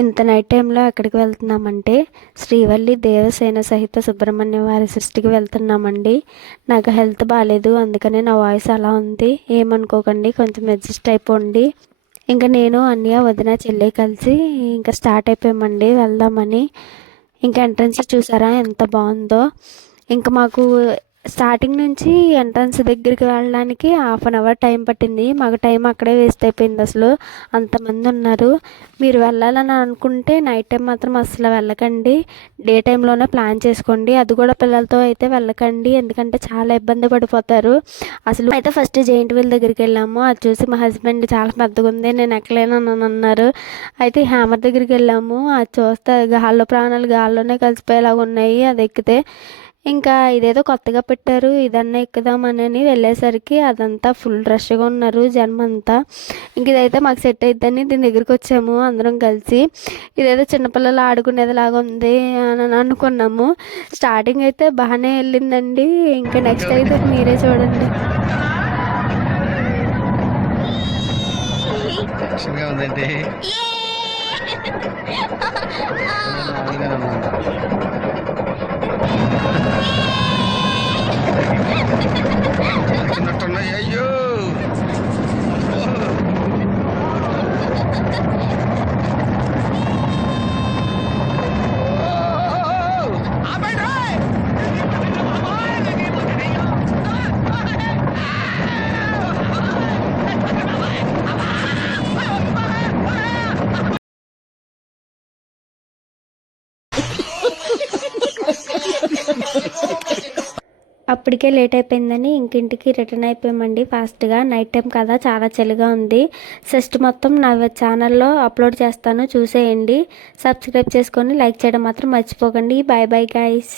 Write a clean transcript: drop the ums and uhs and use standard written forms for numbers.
ఇంత నైట్ టైంలో ఎక్కడికి వెళ్తున్నామంటే శ్రీవల్లి దేవసేన సహిత సుబ్రహ్మణ్య వారి సృష్టికి వెళ్తున్నామండి. నాకు హెల్త్ బాగాలేదు, అందుకనే నా వాయిస్ అలా ఉంది, ఏమనుకోకండి, కొంచెం అడ్జస్ట్ అయిపోండి. ఇంకా నేను అన్నయ్య వదిన చెల్లి కలిసి ఇంకా స్టార్ట్ అయిపోయామండి వెళ్దామని. ఇంకా ఎంట్రన్స్ చూసారా ఎంత బాగుందో. ఇంకా మాకు స్టార్టింగ్ నుంచి ఎంట్రన్స్ దగ్గరికి వెళ్ళడానికి 1/2 టైం పట్టింది. మాకు టైం అక్కడే వేస్ట్ అయిపోయింది. అసలు అంతమంది ఉన్నారు. మీరు వెళ్ళాలని అనుకుంటే నైట్ టైం మాత్రం అసలు వెళ్ళకండి, డే టైంలోనే ప్లాన్ చేసుకోండి. అది కూడా పిల్లలతో అయితే వెళ్ళకండి, ఎందుకంటే చాలా ఇబ్బంది పడిపోతారు. అసలు అయితే ఫస్ట్ జెయింట్ వీల్ దగ్గరికి వెళ్ళాము. అది చూసి మా హస్బెండ్ చాలా పెద్దగా ఉంది, నేను ఎక్కలేనని అన్నారు. అయితే హ్యామర్ దగ్గరికి వెళ్ళాము. అది చూస్తే గాల్లో ప్రాణాలు గాల్లోనే కలిసిపోయేలాగా ఉన్నాయి అది ఎక్కితే. ఇంకా ఇదేదో కొత్తగా పెట్టారు, ఇదన్నా ఎక్కుదామని వెళ్ళేసరికి అదంతా ఫుల్ రష్గా ఉన్నారు జనం అంతా. ఇంక ఇదైతే మాకు సెట్ అయిద్దని దీని దగ్గరికి వచ్చాము అందరం కలిసి. ఇదేదో చిన్నపిల్లలు ఆడుకునేది లాగా ఉంది అని అనుకున్నాము. స్టార్టింగ్ అయితే బాగానే వెళ్ళిందండి. ఇంకా నెక్స్ట్ అయితే మీరే చూడండి. అయ్యో అప్పటికే లేట్ అయిపోయిందని ఇంకింటికి రిటర్న్ అయిపోయామండి ఫాస్ట్గా. నైట్ టైం కదా, చాలా చలిగా ఉంది. సెస్ట్ మొత్తం నా ఛానల్లో అప్లోడ్ చేస్తాను, చూసేయండి. సబ్స్క్రైబ్ చేసుకొని లైక్ చేయడం మాత్రం మర్చిపోకండి. Bye bye guys.